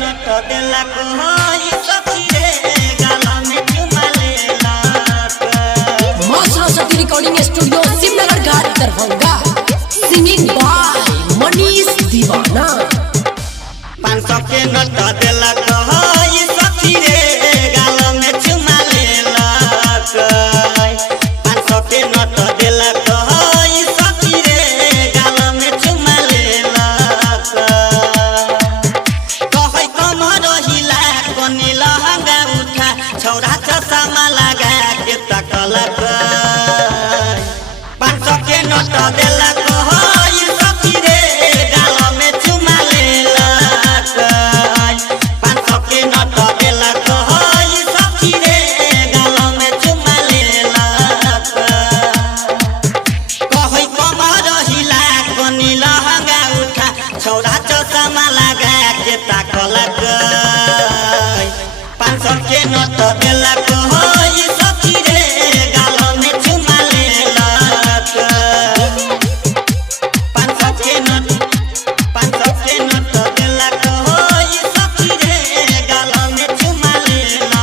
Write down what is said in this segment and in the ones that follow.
नट देला को ई सखी रे गाला में चुमा लेला मां सरस्वती रिकॉर्डिंग स्टूडियो शिवनगर घाट दरभंगा। सिंगिंग बाय मनीष दीवाना। 500 के नट देला को ई सखी रे गाला में चुमा लेला 500 के नट देला को ई सखी रे गाला में चुमा लेला कहै कमर हिला कोनी लहंगा उठा छौरा चश्मा लगा के तकलक 500 के नोट देला को ई सखी रे गाल में चुमा लेला 500 के नोट देला को ई सखी रे गाल में चुमा लेला कहै कमर हिला कोनी लहंगा उठा छौरा चश्मा लगा के तकलक 500 के नोट देला को ई सखी रे गाल में चुमा लेला 500 के नोट देला को ई सखी रे गाल में चुमा लेला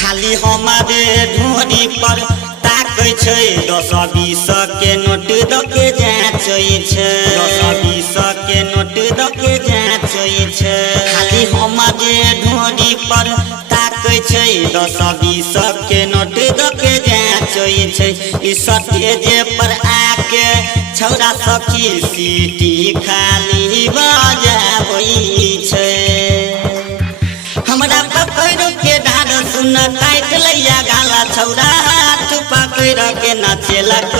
खाली हमारे ढोरी पर ताकै छै 10-20 के नोट दके जाचै छै 10-20 के नोट दके जाचै छै खाली हमारे ढोरी पर ताकै छै 10-20 के नोट दके जाचै छै ई स्टेज पर आके छौरा सखी सीटी खाली बजाबै छै हमरा पकड़ के डार सुन काट लैया गाला छौरा हाथ पकड़ के नाचेलक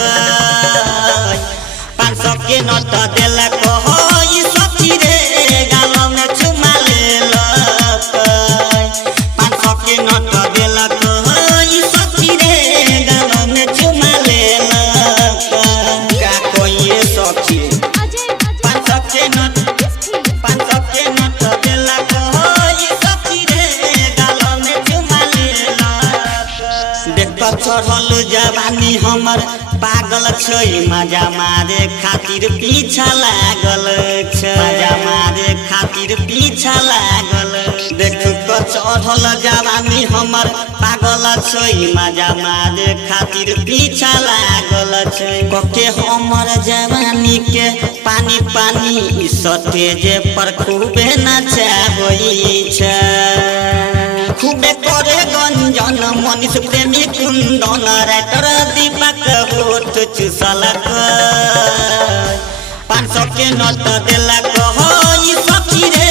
500 के नोट देलक ई सखी रे गाल में चुमा लेलक 500 के नोट देलक ई सखी रे गाल में चुमा लेलक का कोई सखी 500 के नोट देलक ई सखी रे गाल में चुमा लेलक देख चढ़ल जवानी हमर पागल छै मजा मारे खातिर पीछा लागल छै मजा मारे खातिर पीछा लागल देख चढ़ल जवानी हमर पागल छै मजा मारे खातिर पीछा लागल छै कके हमर जवानी के पानी पानी ई स्टेज पर खूबे नचाबै छै खूबे करे गंजन मनीष प्रेमी कुंदन राइटर दीपक होठ चुसलक 500 के नोट देलक ई सखी रे